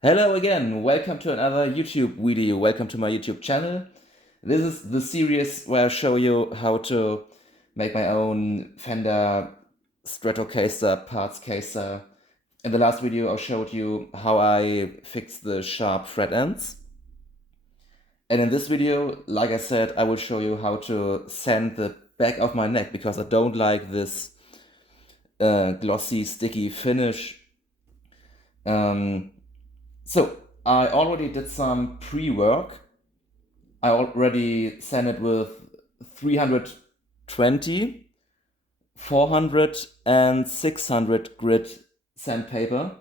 Hello again, welcome to another YouTube video, welcome to my YouTube channel. This is the series where I show you how to make my own Fender Stratocaster Partscaster. In the last video I showed you how I fix the sharp fret ends. And in this video, like I said, I will show you how to sand the back of my neck because I don't like this glossy, sticky finish. So I already did some pre-work. I already sanded with 320, 400 and 600 grit sandpaper.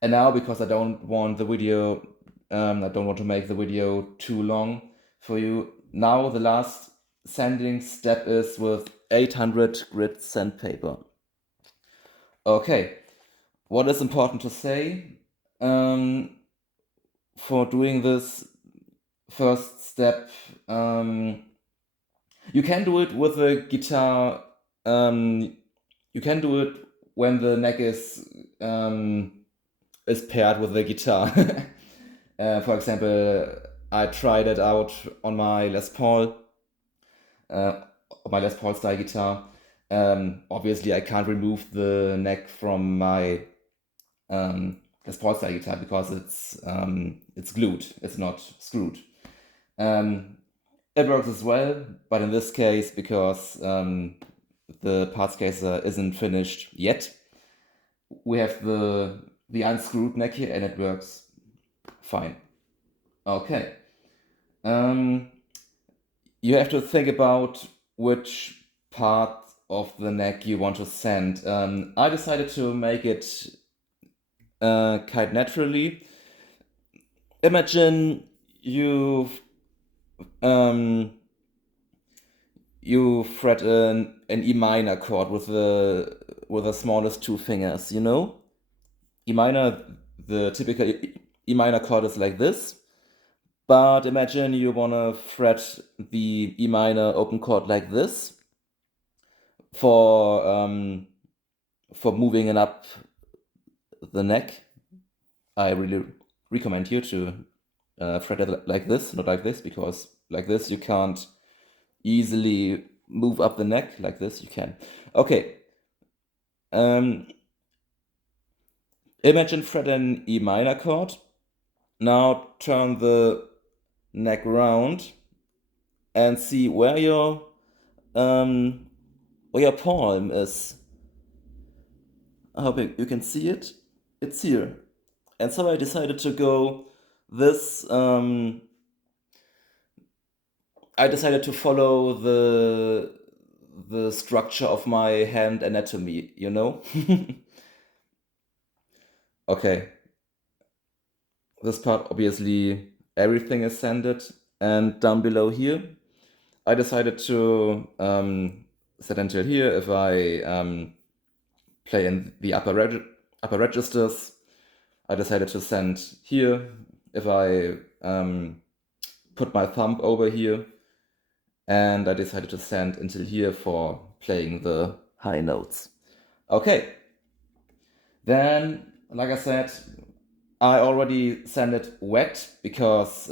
And now, because I don't want the video, I don't want to make the video too long for you. Now the last sanding step is with 800 grit sandpaper. Okay, what is important to say? For doing this first step, you can do it with a guitar. You can do it when the neck is paired with the guitar. For example, I tried it out on my Les Paul, style guitar. Obviously, I can't remove the neck from my Les Paul style guitar because it's glued. It's not screwed. It works as well, but in this case, because the Partscaster isn't finished yet, we have the unscrewed neck here, and it works fine. Okay. You have to think about which part of the neck you want to sand. I decided to make it quite naturally. Imagine you fret an E minor chord with the smallest two fingers, you know? E minor, the typical E minor chord is like this, but imagine you wanna fret the E minor open chord like this for moving it up the neck. I really recommend you to fret it like this, not like this, because like this you can't easily move up the neck. Like this you can. Okay. Imagine fret an E minor chord. Now turn the neck round and see where your palm is. I hope you can see it. It's here. And so I decided to go this. I decided to follow the structure of my hand anatomy, you know? Okay, this part, obviously, everything is sanded. And down below here, I decided to set until here. If I play in the upper registers, I decided to send here. If I put my thumb over here, and I decided to send until here for playing the high notes. Okay, then, like I said, I already sanded wet because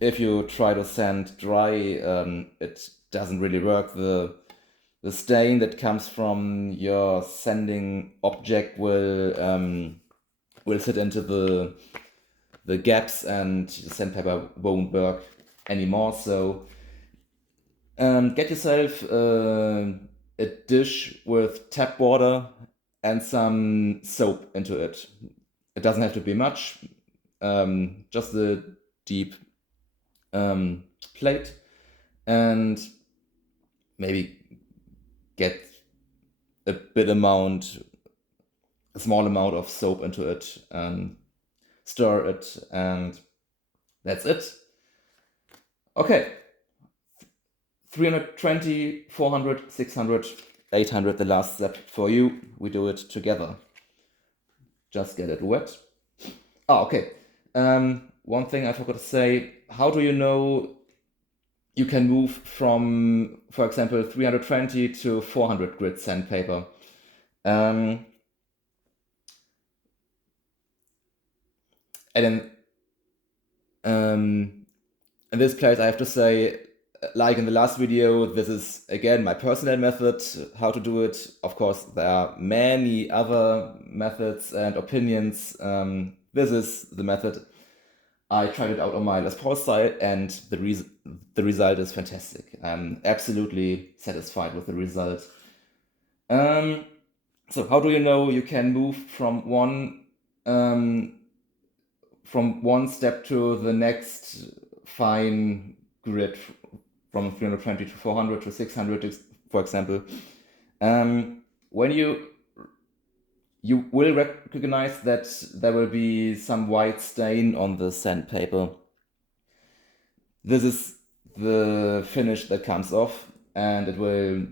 if you try to sand dry, it doesn't really work. The stain that comes from your sanding object will sit into the gaps, and the sandpaper won't work anymore. So get yourself a dish with tap water and some soap into it. It doesn't have to be much, just a deep plate, and maybe get a small amount of soap into it, and stir it, and that's it. Okay, 320, 400, 600, 800, the last step for you. We do it together. Just get it wet. Okay. One thing I forgot to say, how do you know you can move from, for example, 320 to 400 grit sandpaper? And in this place, I have to say, like in the last video, this is again my personal method, how to do it. Of course, there are many other methods and opinions. This is the method. I tried it out on my Les Paul style, and the result is fantastic. I'm absolutely satisfied with the result. So how do you know you can move from one step to the next fine grid, from 320 to 400 to 600, for example? When you will recognize that there will be some white stain on the sandpaper. This is the finish that comes off, and it will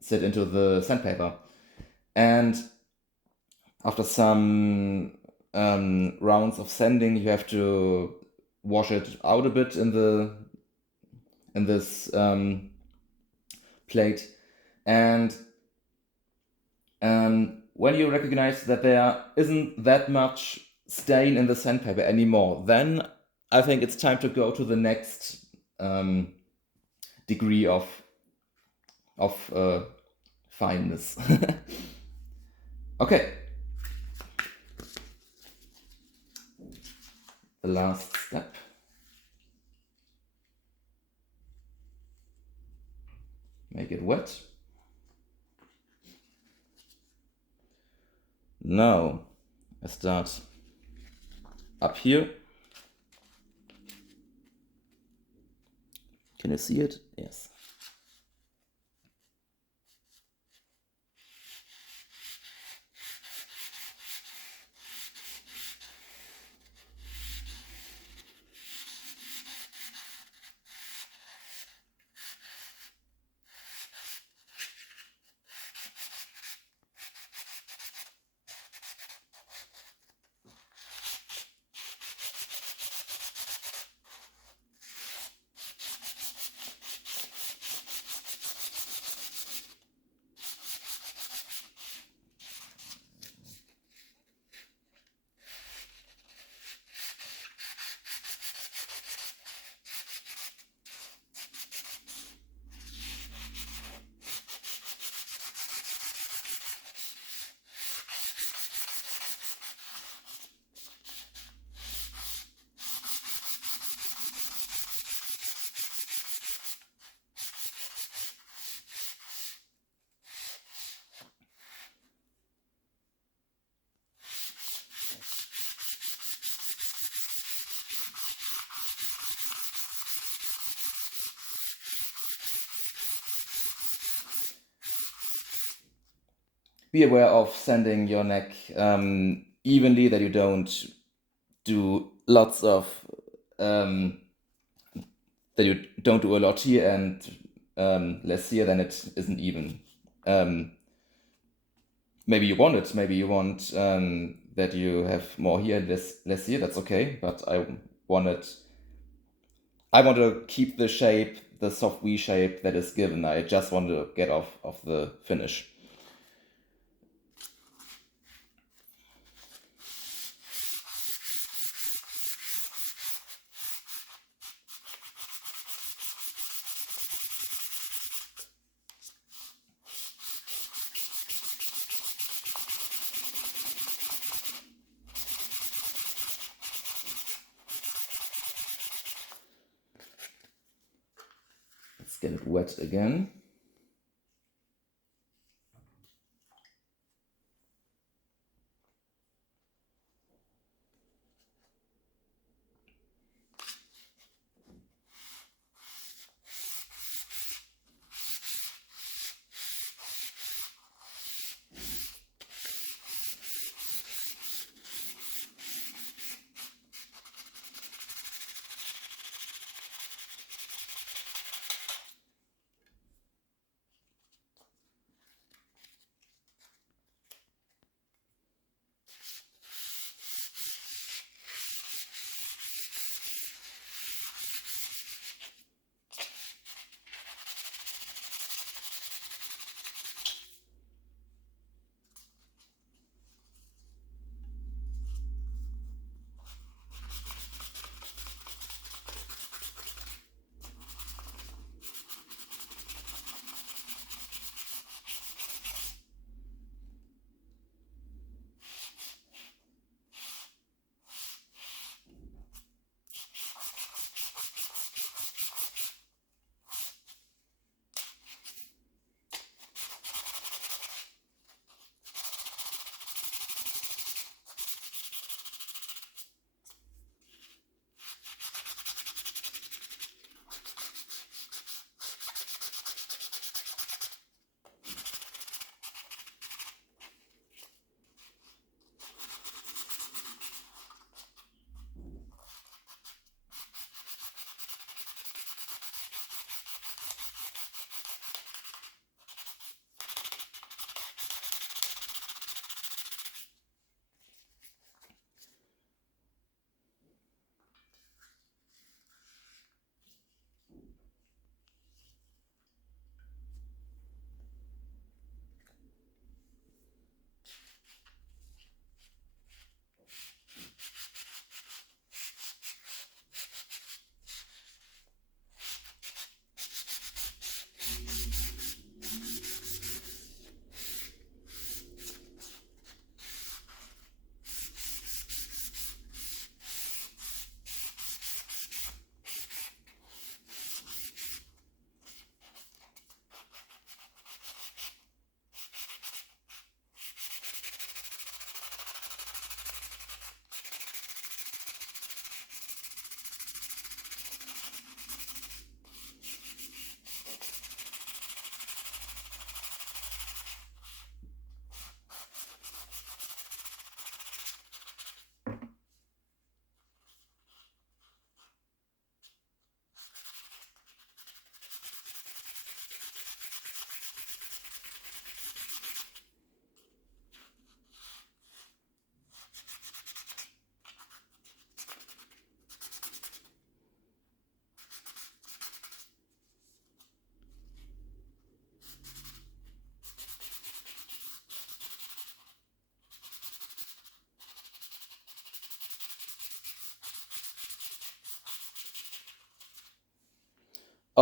sit into the sandpaper. And after some rounds of sanding, you have to wash it out a bit in this plate. And when you recognize that there isn't that much stain in the sandpaper anymore, then I think it's time to go to the next degree of fineness. Okay. The last step. Make it wet. Now I start up here. Can you see it? Yes. Be aware of sanding your neck evenly, that you don't do lots of that you don't do a lot here and less here, then it isn't even. Maybe you want it. Maybe you want that you have more here and less here. That's okay. But I want to keep the shape, the soft V shape that is given. I just want to get off of the finish. Let's get it wet again.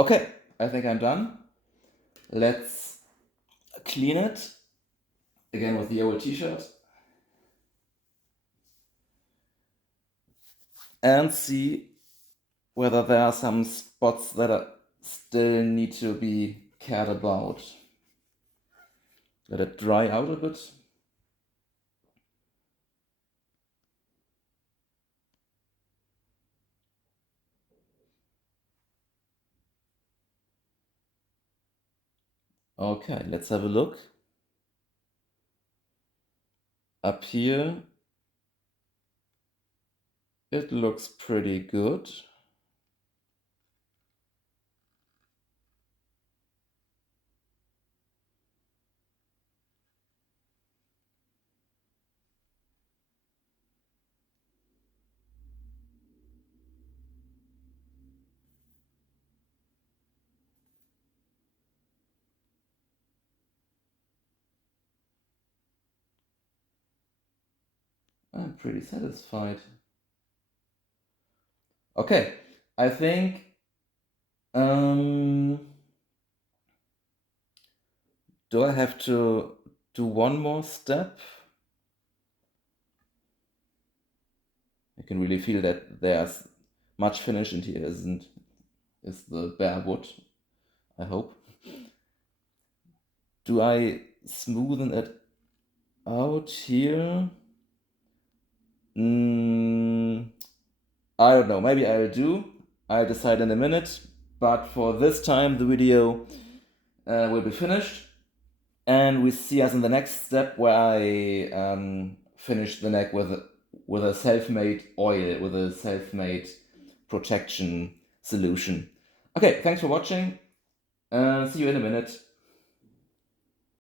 Okay, I think I'm done. Let's clean it again with the old t-shirt and see whether there are some spots that still need to be cared about. Let it dry out a bit. Okay, let's have a look. Up here, it looks pretty good. I'm pretty satisfied. Okay, I think do I have to do one more step? I can really feel that there's much finish in here, is the bare wood, I hope. Do I smoothen it out here? I don't know, maybe I'll do. I'll decide in a minute, but for this time the video will be finished. And we see us in the next step where I finish the neck with a self-made oil, with a self-made protection solution. Okay, thanks for watching. See you in a minute.